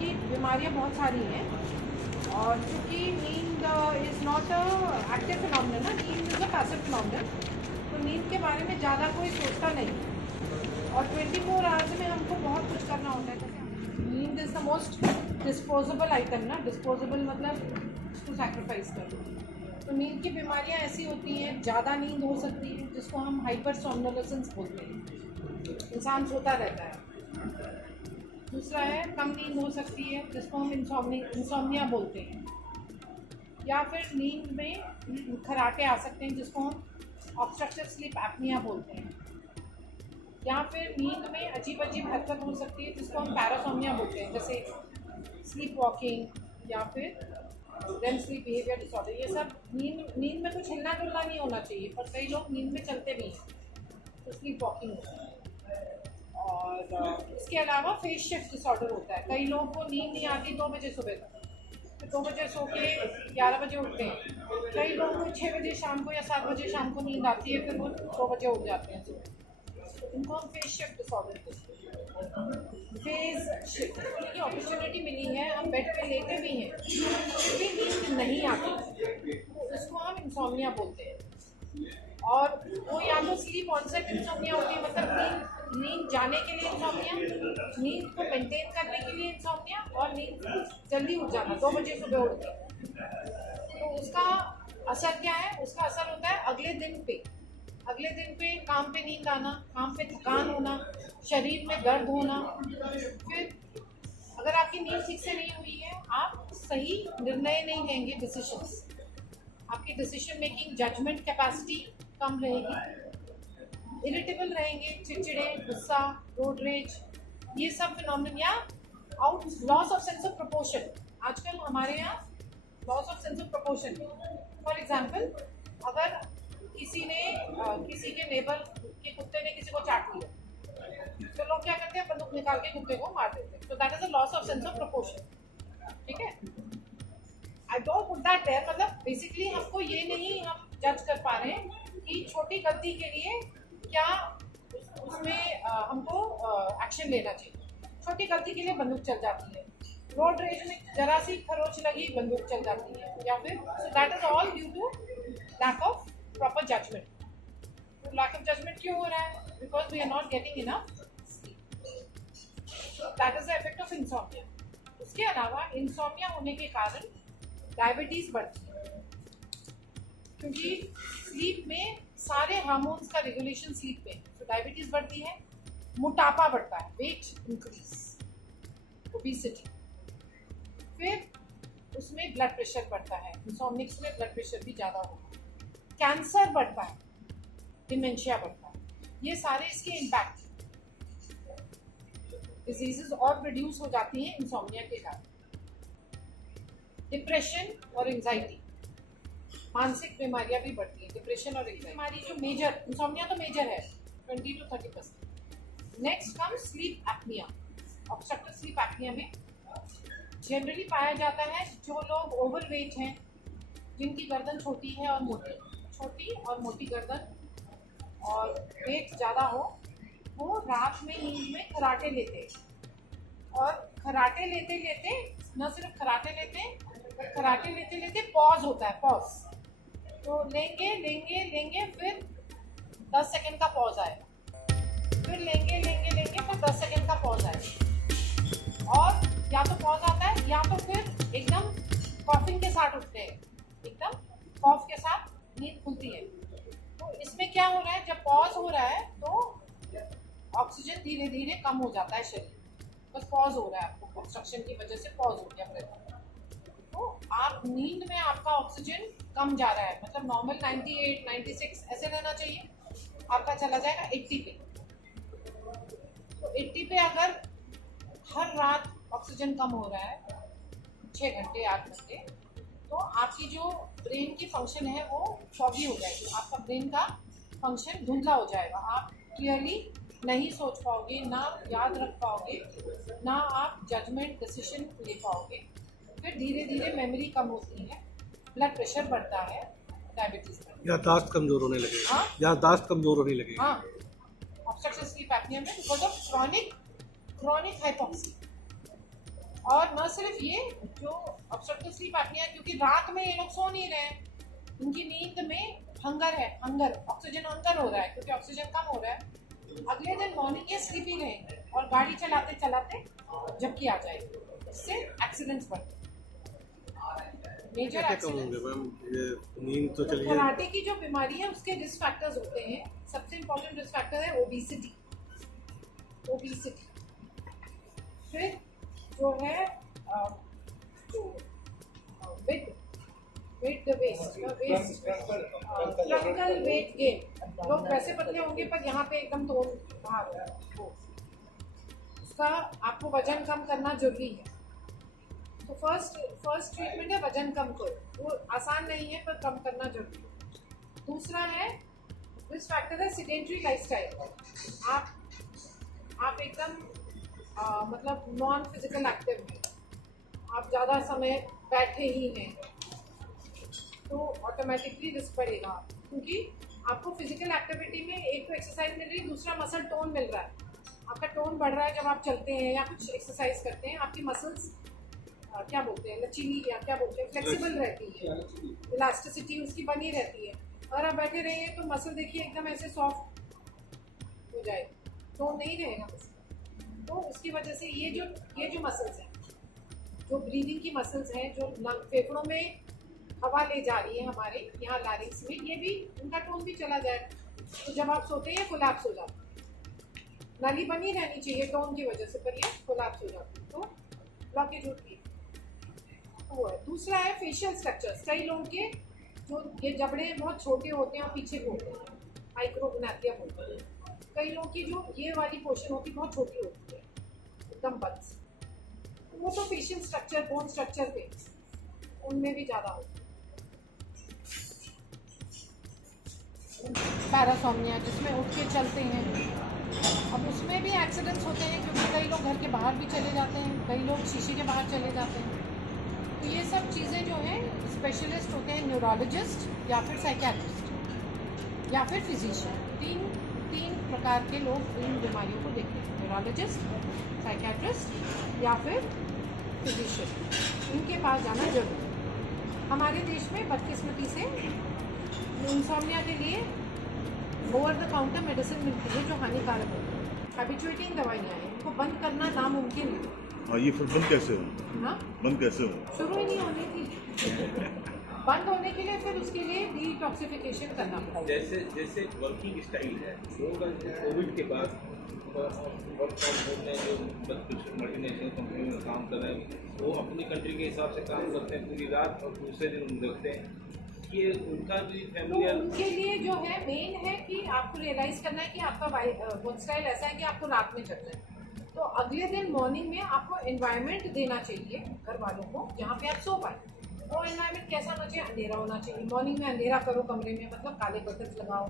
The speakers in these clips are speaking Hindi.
की बीमारियां बहुत सारी हैं, और चूँकि नींद is not a active phenomenon ना, नींद इज़ अ पैसिव फिनोमिनन, तो नींद के बारे में ज़्यादा कोई सोचता नहीं। और 24 आवर्स में हमको बहुत कुछ करना होता है। जैसे नींद is the most disposable item ना, डिस्पोजेबल मतलब उसको सैक्रिफाइस कर दो। तो नींद की बीमारियां ऐसी होती हैं, ज़्यादा नींद हो सकती है जिसको हम हाइपर सोमनोलेसेंस बोलते हैं, इंसान सोता रहता है। दूसरा है कम नींद हो सकती है जिसको हम इंसोम्निया बोलते हैं, या फिर नींद में खराटे आ सकते हैं जिसको हम ऑब्स्ट्रक्टिव स्लीप एपनिया बोलते हैं, या फिर नींद में अजीब अजीब हरकत हो सकती है जिसको हम पैरासोम्निया बोलते हैं, जैसे स्लीप वॉकिंग या फिर रेम स्लीप बिहेवियर डिसऑर्डर। ये सब नींद में कुछ हिलना डुलना नहीं होना चाहिए, पर कई लोग नींद में चलते भी हैं, तो स्लीप वॉकिंग होता है। और इसके अलावा फेस शिफ्ट डिसऑर्डर होता है, कई लोगों को नींद नहीं आती 2 बजे सुबह तक, फिर 2 बजे सो के 11 बजे उठते हैं। कई लोगों को 6 बजे शाम को या 7 बजे शाम को नींद आती है, फिर वो 2 बजे उठ जाते हैं सुबह, इनको हम फेस शिफ्ट डिसऑर्डर कहते हैं। फेज शिफ्ट की अपॉर्चुनिटी मिली है, हम बेड पे लेटे भी हैं फिर भी नींद नहीं आती, तो इसको हम इंसोम्निया बोलते हैं। और वो या तो स्लीप ऑनसेट इंसोम्निया होती है, मतलब नींद जाने के लिए इंसोम्निया, नींद को मेंटेन करने के लिए इंसोम्निया, और नींद जल्दी उठ जाना 2 बजे सुबह उठ के। तो उसका असर क्या है? उसका असर होता है अगले दिन पे काम पे नींद आना, काम पे थकान होना, शरीर में दर्द होना। फिर अगर आपकी नींद ठीक से नहीं हुई है, आप सही निर्णय नहीं लेंगे, डिसीजंस, आपकी डिसीजन मेकिंग जजमेंट कैपेसिटी कम रहेगी, इरिटेबल रहेंगे, चिड़चिड़े, गुस्सा, रोड रेज, ये सब फिनोमिनन, या loss of sense of proportion. आजकल हमारे यहाँ loss of sense of proportion, for example अगर किसी के नेबर के कुत्ते ने किसी को चाट लिया, तो लोग क्या करते हैं, बंदूक निकाल के कुत्ते को मार देते हैं, तो that is a loss of sense of proportion. ठीक है, I don't put that there, मतलब बेसिकली हमको ये नहीं हम जज कर पा रहे हैं कि छोटी गलती के लिए क्या उसमें हमको एक्शन लेना चाहिए। छोटी गलती के लिए बंदूक चल जाती है, रोड रेज में जरा सी खरोच लगी बंदूक चल जाती है, या फिर so that is all due to lack of proper judgement. तो लैक ऑफ जजमेंट क्यों हो रहा है? Because we are not getting enough sleep, that is the effect of insomnia. उसके अलावा इंसोम्निया होने के कारण डायबिटीज बढ़ती है, क्योंकि स्लीप में सारे हार्मोन्स का रेगुलेशन स्लीप में, तो डायबिटीज बढ़ती है, मोटापा बढ़ता है, वेट इंक्रीज, ओबेसिटी, फिर उसमें ब्लड प्रेशर बढ़ता है, इंसोम्निक्स में ब्लड प्रेशर भी ज़्यादा होता है, कैंसर बढ़ता है, डिमेंशिया बढ़ता है, ये सारे इसके इम्पैक्ट, डिजीजेस और प्रोड्यूस हो जाती हैं इंसोम्निया के कारण। डिप्रेशन और एंजाइटी, मानसिक बीमारियां भी बढ़ती हैं, डिप्रेशन और एंजाइटी बीमारी जो मेजर, इंसोम्निया तो मेजर है 20 to 30%। Next come sleep apnoea. Obstructive sleep apnoea में जनरली पाया जाता है जो लोग ओवरवेट हैं, जिनकी गर्दन छोटी और मोटी गर्दन और वेट ज़्यादा हो, वो रात में नींद में खराटे लेते हैं, और खराटे लेते लेते न सिर्फ खराटे लेते पॉज होता है, पॉज, तो लेंगे फिर 10 सेकंड का पॉज आएगा, फिर लेंगे फिर 10 सेकंड का पॉज आएगा, और या तो पॉज आता है या तो फिर एकदम कॉफिंग के साथ उठते हैं, एकदम कॉफ के साथ नींद खुलती है। तो इसमें क्या हो रहा है, जब पॉज हो रहा है तो ऑक्सीजन धीरे धीरे कम हो जाता है शरीर, बस पॉज हो रहा है, आपको ऑब्स्ट्रक्शन की वजह से पॉज हो गया ब्रेथ, तो आप नींद में आपका ऑक्सीजन कम जा रहा है, मतलब नॉर्मल 98, 96 ऐसे रहना चाहिए, आपका चला जाएगा 80 पे। तो 80 पे अगर हर रात ऑक्सीजन कम हो रहा है 6 घंटे 8 घंटे, तो आपकी जो ब्रेन की फंक्शन है वो फॉगी हो जाएगी, आपका ब्रेन का फंक्शन धुंधला हो जाएगा, आप क्लियरली नहीं सोच पाओगे, ना याद रख पाओगे, ना आप जजमेंट डिसीजन ले पाओगे, फिर धीरे धीरे मेमोरी कम होती है, ब्लड प्रेशर बढ़ता है, डायबिटीज बढ़ता है, याददाश्त कमजोर होने लगे। हाँ, याददाश्त कमजोर होने लगे। हाँ, ऑब्स्ट्रक्टिव स्लीप एपनिया में बिकॉज ऑफ क्रॉनिक हाइपोक्सिया, और न सिर्फ ये जो ऑब्स्ट्रक्टिव स्लीप एपनिया, क्योंकि रात में ये लोग सो नहीं रहे हैं, उनकी नींद में हंगर है, हंगर ऑक्सीजन हंगर हो रहा है, क्योंकि ऑक्सीजन कम हो रहा है। अगले दिन मॉर्निंग ये स्लीपी रहेंगे और गाड़ी चलाते चलाते झपकी आ जाएगी, इससे एक्सीडेंट्स बढ़ते मेजर कम होंगे मैम? ये नींद तो चलिए, कराटे की जो बीमारी है उसके रिस्क फैक्टर्स होते हैं। सबसे इम्पोर्टेंट रिस्क फैक्टर है ओबेसिटी, ओबेसिटी। फिर जो है जो वेट ट्रंकल वेट गेन, लोग वैसे पतले होंगे पर यहाँ पे एकदम तोड़ बाहर हो रहा है, उसका आपको वजन कम करना जरूरी है। तो फर्स्ट ट्रीटमेंट है वजन कम करो, वो आसान नहीं है पर कम करना जरूरी है। दूसरा है रिस्क फैक्टर है सेडेंटरी लाइफस्टाइल। आप एकदम मतलब नॉन फिजिकल एक्टिव हैं, आप ज़्यादा समय बैठे ही हैं, तो ऑटोमेटिकली रिस्क बढ़ेगा, क्योंकि आपको फिजिकल एक्टिविटी में एक तो एक्सरसाइज मिल रही है, दूसरा मसल टोन मिल रहा है। आपका टोन बढ़ रहा है जब आप चलते हैं या कुछ एक्सरसाइज करते हैं, आपकी मसल्स क्या बोलते हैं, लचीली या क्या बोलते हैं, फ्लेक्सिबल रहती है, इलास्टिसिटी उसकी बनी रहती है। अगर आप बैठे रहिए तो मसल देखिए एकदम ऐसे सॉफ्ट हो जाएगा, टोन नहीं रहेगा मसल। तो उसकी वजह से ये जो मसल्स हैं, जो ब्रीदिंग की मसल्स हैं, जो फेफड़ों में हवा ले जा रही है हमारे यहाँ लैरिंग्स में, ये भी उनका टोन भी चला जाए, तो जब आप सोते हैं कोलैप्स हो जाता है। नली बनी रहनी चाहिए टोन की वजह से, पर ये कोलैप्स हो जाती है, तो ब्लॉकेज होती है। वो है। दूसरा है फेशियल स्ट्रक्चर्स। कई लोगों के जो ये जबड़े बहुत छोटे होते हैं और पीछे को होते हैं, माइक्रोग्नाथिया बोलते हैं। कई लोगों की जो ये वाली पोर्शन होती है बहुत छोटी होती है, एकदम बस, वो तो फेशियल स्ट्रक्चर, बोन स्ट्रक्चर पे उनमें भी ज़्यादा होती है। पैरासोम्निया जिसमें उठ के चलते हैं, अब उसमें भी एक्सीडेंट्स होते हैं, क्योंकि कई लोग घर के बाहर भी चले जाते हैं, कई लोग शीशे के बाहर चले जाते हैं। तो ये सब चीज़ें जो हैं स्पेशलिस्ट होते हैं, न्यूरोलॉजिस्ट या फिर साइकियाट्रिस्ट या फिर फिजिशियन। तीन प्रकार के लोग इन बीमारियों को देखते हैं, न्यूरोलॉजिस्ट, साइकियाट्रिस्ट या फिर फिजिशियन। इनके पास जाना जरूरी है। हमारे देश में बदकिस्मती से इंसोम्निया के लिए ओवर द काउंटर मेडिसिन मिलती है जो हानिकारक होती है। हैबिचुएटिंग दवाइयाँ हैं, इनको बंद करना नामुमकिन है। हाँ, ये फिर बंद कैसे हो? हाँ, बंद कैसे हो? शुरू ही नहीं होनी थी। बंद होने के लिए फिर उसके लिए डिटॉक्सिफिकेशन करना पड़ता है। जैसे वर्किंग स्टाइल है, लोग कोविड के बाद वर्क फ्रॉम होम में जो मल्टीनेशनल कंपनी में काम कर रहे हैं, वो अपनी कंट्री के हिसाब से काम करते हैं पूरी रात और दूसरे दिन रखते हैं। ये उनका भी तो फैमिली उनके लिए जो है मेन है कि आपको रियलाइज करना है कि आपका वर्क स्टाइल ऐसा है कि आपको रात में चलना है। तो अगले दिन मॉर्निंग में आपको एनवायरनमेंट देना चाहिए घर वालों को जहाँ पे आप सो पाए। वो एनवायरनमेंट कैसा होना चाहिए? अंधेरा होना चाहिए। मॉर्निंग में अंधेरा करो कमरे में, मतलब काले कर्टन्स लगाओ,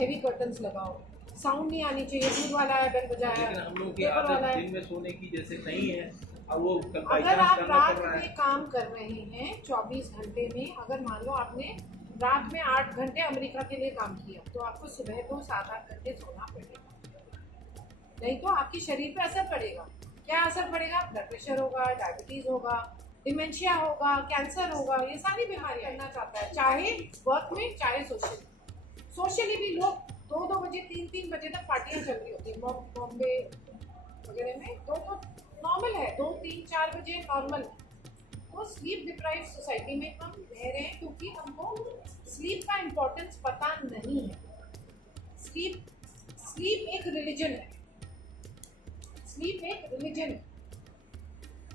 हेवी कर्टन्स लगाओ, साउंड नहीं आनी चाहिए, दूध वाला है, बेल बजाया, लेकिन हम लोग की पेपर वाला आदत है। दिन में सोने की जैसे नहीं है, अब वो अगर आप रात में काम कर रहे हैं 24 घंटे में, अगर मान लो आपने रात में 8 घंटे अमेरिका के लिए काम किया, तो आपको सुबह को 7-8 घंटे सोना पड़ेगा, नहीं तो आपकी शरीर पे असर पड़ेगा। क्या असर पड़ेगा? ब्लड प्रेशर होगा, डायबिटीज होगा, डिमेंशिया होगा, कैंसर होगा, ये सारी बीमारियां करना चाहता है, चाहे वर्क में चाहे सोशली भी। लोग 2-2 बजे 3-3 बजे तक पार्टियां चल रही होती है बॉम्बे वगैरह में, तो नॉर्मल है, 2-3-4 बजे नॉर्मल है। वो स्लीप डिप्राइव सोसाइटी में हम रह रहे हैं, क्योंकि हमको स्लीप का इम्पोर्टेंस पता नहीं है। स्लीप एक रिलीजन है, स्लीप एक रिलीजन है।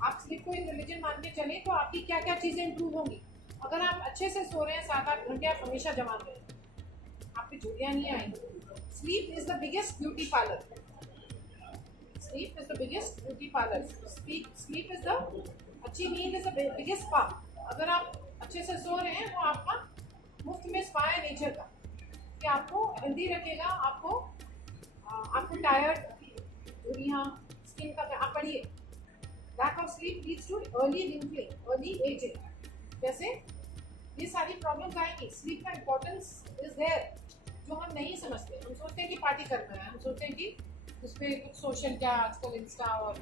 आप स्लीप को एक रिलीजन मान के चलें तो आपकी क्या क्या चीज़ें इंप्रूव होंगी। अगर आप अच्छे से सो रहे हैं 7-8 घंटे, आप हमेशा जमा रहे हैं, आप पे झुर्रियाँ नहीं आएंगी। Sleep is the biggest beauty parlour. Sleep is the biggest beauty parlour. Sleep is the अच्छी नींद इज द बिगेस्ट स्पा। अगर आप अच्छे से सो रहे हैं तो आपका मुफ्त में स्पा है नेचर का, कि आपको हेल्दी रखेगा, आपको टायर्ड, झुर्रियाँ, स्किन का। आप पढ़िए, lack of sleep leads to early wrinkling, early ageing, जैसे ये सारी प्रॉब्लम्स आएंगी। स्लीप का इम्पोर्टेंस इज देयर, जो हम नहीं समझते। हम सोचते हैं कि पार्टी करना है, हम सोचते हैं कि उस पर कुछ सोशल, क्या आजकल इंस्टा और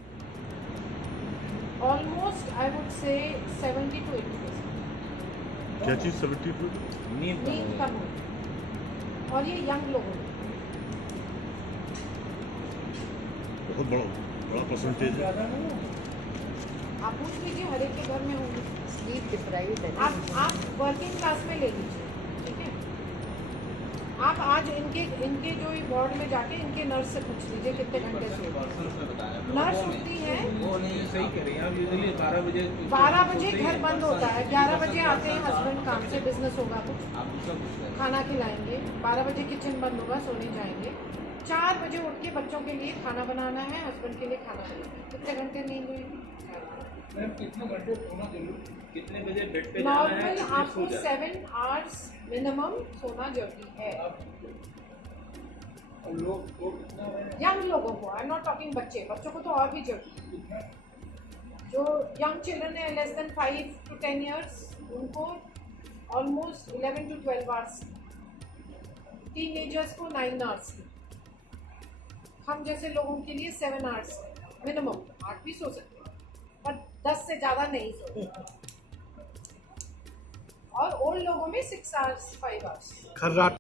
almost I would say 70 to 80%। क्या चीज़ 72? नींद नींद कम हो, और ये यंग लोगों में। बहुत बड़ा परसेंटेज है। आप पूछ लीजिए, हर एक के घर में होंगे। स्लीप डिप्राइव्ड है। आप वर्किंग क्लास में ले लीजिए, ठीक है। आप आज इनके जो वार्ड में जाके इनके नर्स से पूछ लीजिए कितने घंटे सोते हैं। नर्स उठती है, वो नहीं सही कह रही हैं आप। यूजुअली 12 बजे 12 बजे घर बंद होता है, 11 बजे आते हैं हस्बैंड काम से, बिजनेस होगा कुछ, खाना खिलाएंगे, 12 बजे किचन बंद होगा, सोने जाएंगे, 4 बजे उठ के बच्चों के लिए खाना बनाना है, हस्बैंड के लिए खाना बनाना है। कितने घंटे नींद हुई? कितने घंटे सोना जरूरी, कितने बजे बेड पे जाना है, नॉर्मल कितने आपको सो जाना है? 7 आवर्स मिनिमम सोना जरूरी है। यंग लोगों को, आई एम नॉट टॉकिंग बच्चों को तो और भी जरूरी है। जो यंग चिल्ड्रन है लेस देन 5 to 10 years, उनको ऑलमोस्ट 11 to 12 आवर्स, टीनेजर्स को 9 आवर्स, हम जैसे लोगों के लिए 7 आवर्स मिनिमम। 8 भी सो सकते हैं, पर 10 से ज़्यादा नहीं सो सकते। और ओल्ड लोगों में 6 आवर्स 5 आवर्स। खर्राट